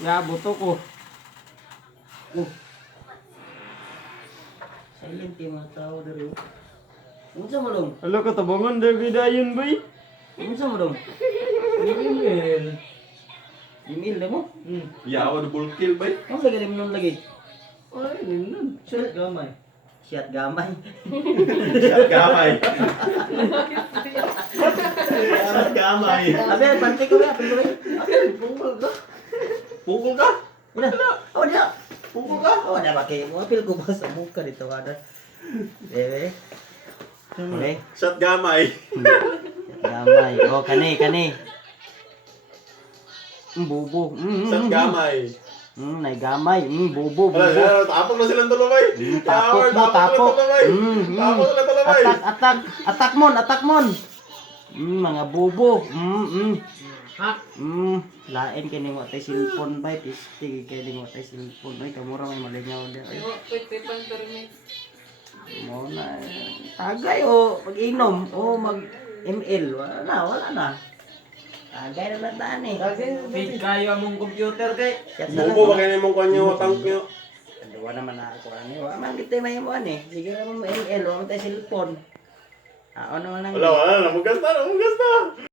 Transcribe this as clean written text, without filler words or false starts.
Ya, buto ko. Silent yung mga tao dito. Unsa mo dong? Alo ka tabangan dagay dayon bay. Unsa mo dong? Email. Email na mo? Yawa na full kill ba? Ano lagi mo nung lagi? Ay, ninan. Shit gamay. Siyat gamay. Shot gamay. Shot gamay. Abi, panty ko ba? Panty ko ba? Pungkol ka. Pukul ka? Ina. Oh, dia. Pukul ka? Oh, dia pakai mo apil ko ba sa muka dito ada. Bebe. Okay. Shot gamay. Gamay. Oh, kani. Bubo. Shot gamay. Nay gamay. Bubo. Wala, tapos na silang tulumay. Tapos mo, tapos. Tapos na tulumay. Atak mon. Mga bubo. Ha? Lain kini mo tay cellphone bay, pisti kini mo tay cellphone. Ay kamura may malingaw dia. Ay, Wait, pang permit. mo na. Tagay o pag-inom o mag ML wala na. Tagay na lang taan eh. Feed kayo among computer kay. Bubo ba kayo mong kanyo tank nyo? Dua naman ako ani. Wa man kita may mo ani. Sige ra mo ML o tay cellphone. Ano naman ang Wala, mugas na.